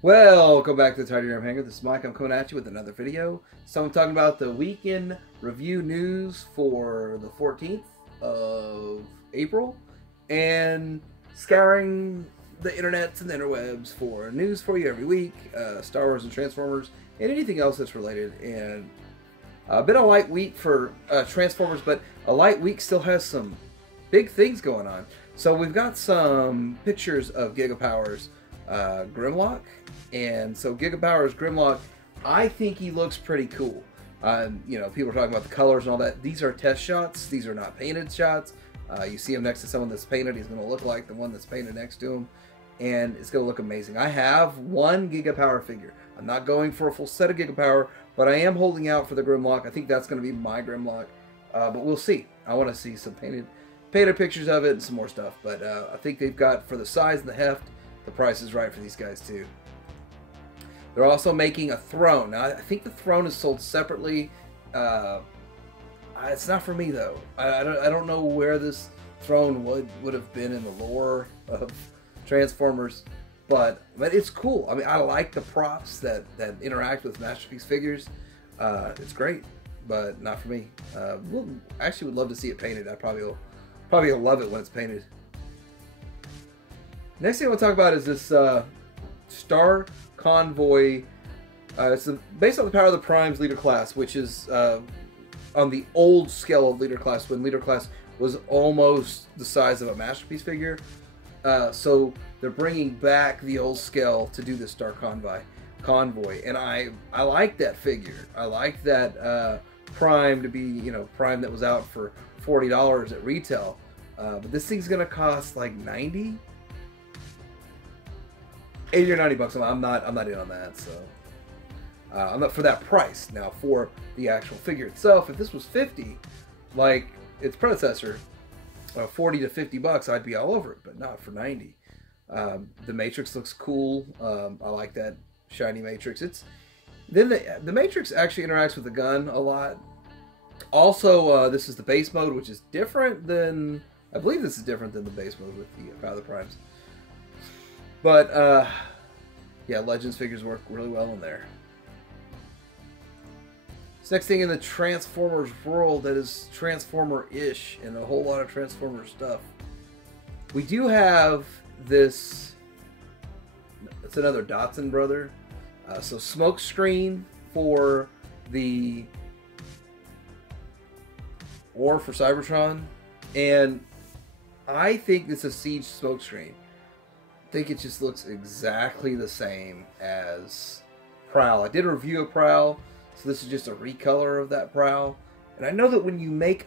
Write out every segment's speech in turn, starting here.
Welcome back to the Takara MP Hangar. This is Mike. I'm coming at you with another video. So I'm talking about the weekend review news for the 14th of April and scouring the internets and the interwebs for news for you every week, Star Wars and Transformers, and anything else that's related. And a bit of a light week for Transformers, but a light week still has some big things going on. So we've got some pictures of Gigapower's Grimlock, and so Gigapower's Grimlock, I think he looks pretty cool. You know, people are talking about the colors and all that. These are test shots. These are not painted shots. You see him next to someone that's painted, he's going to look like the one that's painted next to him, and it's going to look amazing. I have one Gigapower figure. I'm not going for a full set of Gigapower, but I am holding out for the Grimlock. I think that's going to be my Grimlock, but we'll see. I want to see some painted pictures of it and some more stuff, but I think they've got, for the size and the heft, the price is right for these guys too. They're also making a throne. Now, I think the throne is sold separately. It's not for me though. I don't know where this throne would have been in the lore of Transformers, but it's cool. I mean, I like the props that interact with Masterpiece figures. It's great, but not for me. Actually would love to see it painted. I probably will love it when it's painted. Next thing I want to talk about is this Star Convoy. It's based on the Power of the Primes Leader Class, which is on the old scale of Leader Class, when Leader Class was almost the size of a Masterpiece figure. So they're bringing back the old scale to do this Star Convoy, and I like that figure. I like that Prime to be, you know, Prime that was out for $40 at retail, but this thing's gonna cost like 80 or 90 bucks. I'm not in on that, so I'm not for that price. Now for the actual figure itself, if this was 50 like its predecessor, 40 to 50 bucks, I'd be all over it, but not for 90. The Matrix looks cool. I like that shiny Matrix. Then the Matrix actually interacts with the gun a lot. Also, this is the base mode, which is different than, I believe this is different than the base mode with the Power of the Primes. But, yeah, Legends figures work really well in there. This next thing in the Transformers world that is Transformer-ish and a whole lot of Transformer stuff. We do have this, it's another Dotson brother. So Smokescreen for the War for Cybertron. And I think it's a Siege Smokescreen. I think it just looks exactly the same as Prowl. I did a review of Prowl, so this is just a recolor of that Prowl. And I know that when you make,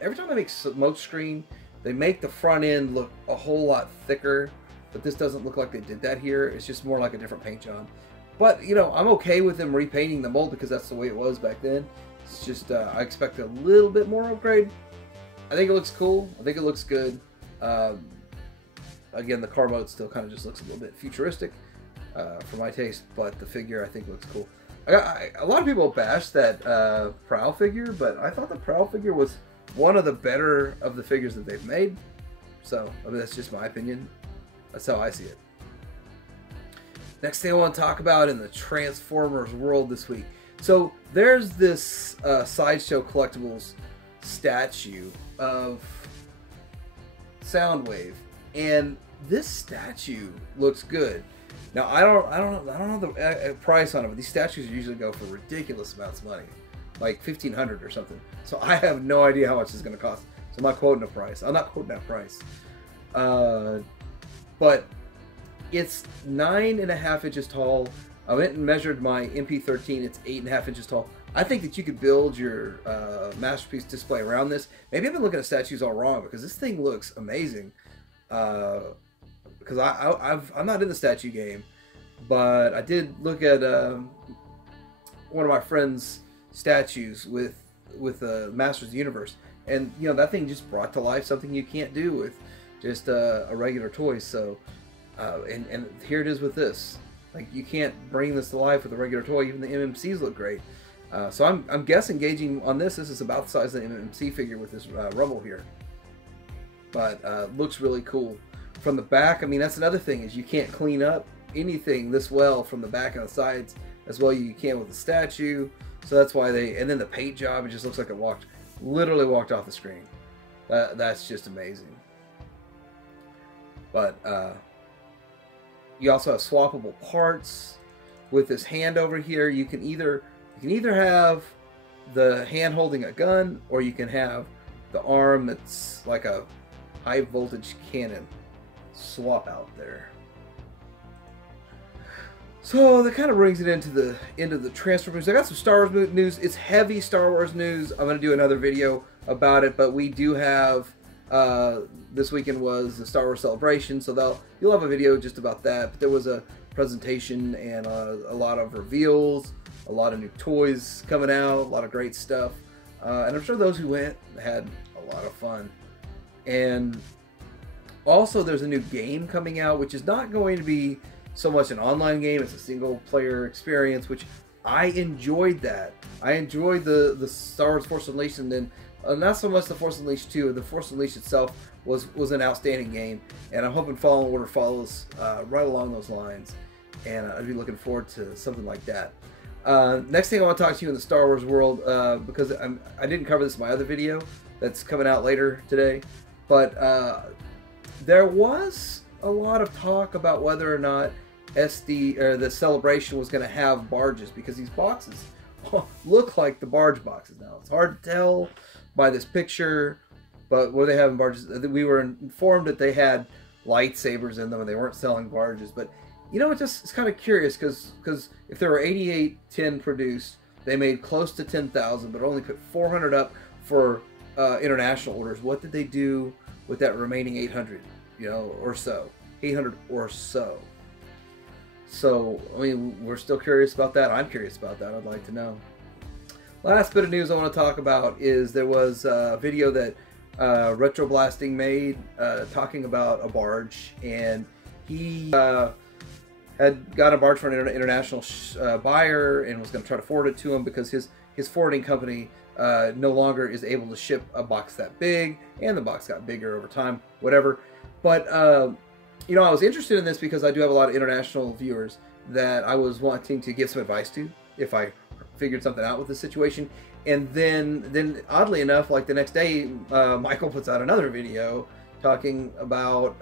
every time they make Smokescreen, they make the front end look a whole lot thicker, but this doesn't look like they did that here. It's just more like a different paint job. But, you know, I'm okay with them repainting the mold because that's the way it was back then. It's just, I expect a little bit more upgrade. I think it looks cool. I think it looks good. Again, the car mode still kind of just looks a little bit futuristic for my taste, but the figure I think looks cool. A lot of people bash that Prowl figure, but I thought the Prowl figure was one of the better of the figures that they've made. So, I mean, that's just my opinion. That's how I see it. Next thing I want to talk about in the Transformers world this week. So, there's this Sideshow Collectibles statue of Soundwave. And this statue looks good. Now I don't know the price on it, but these statues usually go for ridiculous amounts of money, like $1,500 or something. So I have no idea how much it's going to cost. So I'm not quoting a price. I'm not quoting that price. But it's 9.5 inches tall. I went and measured my MP13. It's 8.5 inches tall. I think that you could build your Masterpiece display around this. Maybe I've been looking at statues all wrong because this thing looks amazing. Because I'm not in the statue game, but I did look at one of my friend's statues with Masters of the Universe, and you know that thing just brought to life something you can't do with just a regular toy. So, and here it is with this. Like, you can't bring this to life with a regular toy. Even the MMCs look great. So I'm guessing, gauging on this is about the size of the MMC figure with this rumble here. But looks really cool. From the back, I mean, that's another thing, is you can't clean up anything this well from the back and the sides as well you can with the statue. So that's why and then the paint job, it just looks like it literally walked off the screen. That's just amazing. But you also have swappable parts with this hand over here. You can either have the hand holding a gun, or you can have the arm that's like a high voltage cannon. Swap out there. So that kind of brings it into the Transformers. I got some Star Wars news. It's heavy Star Wars news. I'm going to do another video about it, but we do have this weekend was the Star Wars Celebration, so you'll have a video just about that. But there was a presentation and a lot of reveals, a lot of new toys coming out, a lot of great stuff, and I'm sure those who went had a lot of fun. And also, there's a new game coming out, which is not going to be so much an online game. It's a single player experience, which I enjoyed that. I enjoyed the Star Wars Force Unleashed, and then not so much the Force Unleashed 2. The Force Unleashed itself was an outstanding game, and I'm hoping Fallen Order follows right along those lines, and I'd be looking forward to something like that. Next thing I want to talk to you in the Star Wars world, because I didn't cover this in my other video that's coming out later today, but there was a lot of talk about whether or not the Celebration was going to have barges, because these boxes look like the barge boxes now. It's hard to tell by this picture, but were they having barges? We were informed that they had lightsabers in them and they weren't selling barges. But you know, it's kind of curious, because if there were 88 tin produced, they made close to 10,000, but only put 400 up for international orders. What did they do with that remaining 800, or so? 800 or so. So, I mean, we're still curious about that. I'm curious about that. I'd like to know. Last bit of news I want to talk about is there was a video that Retro Blasting made talking about a barge, and he had got a barge for an international buyer and was going to try to forward it to him, because his forwarding company no longer is able to ship a box that big, and the box got bigger over time, whatever. But I was interested in this because I do have a lot of international viewers that I was wanting to give some advice to if I figured something out with this situation. And then oddly enough, like the next day, Michael puts out another video talking about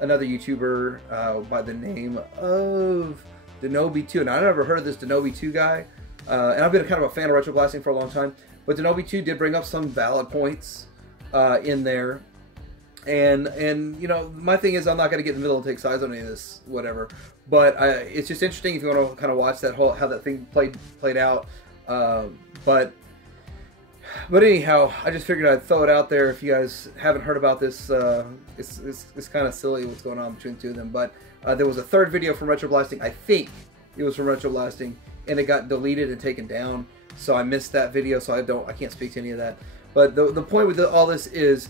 another YouTuber by the name of Denobi2. And I've never heard of this Denobi2 guy, and I've been kind of a fan of Retro Blasting for a long time. But Denobi2 did bring up some valid points in there. And my thing is, I'm not going to get in the middle and take sides on any of this, whatever. But it's just interesting if you want to kind of watch that how that thing played out. But anyhow, I just figured I'd throw it out there. If you guys haven't heard about this, it's kind of silly what's going on between the two of them. But there was a third video from Retro Blasting. I think it was from Retro Blasting, and it got deleted and taken down. So I missed that video, so I can't speak to any of that. But the point with all this is,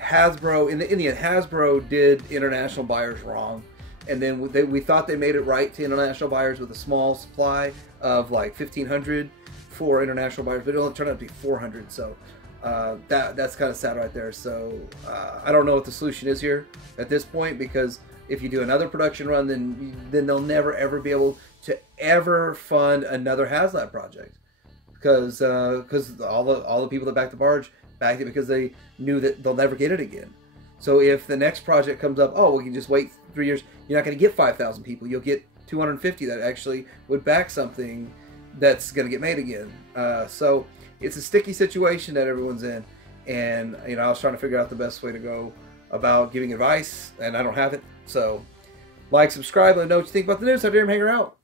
Hasbro, in the end, Hasbro did international buyers wrong, and then we thought they made it right to international buyers with a small supply of like 1,500 for international buyers, but it only turned out to be 400. So that's kind of sad right there. So I don't know what the solution is here at this point, because if you do another production run, then they'll never ever be able to ever fund another HasLab project, because all the people that backed the barge backed it because they knew that they'll never get it again. So if the next project comes up, we can just wait 3 years, you're not going to get 5,000 people. You'll get 250 that actually would back something that's going to get made again. So it's a sticky situation that everyone's in. And, I was trying to figure out the best way to go about giving advice, and I don't have it. So like, subscribe, let me know what you think about the news. Have Darren Hanger out.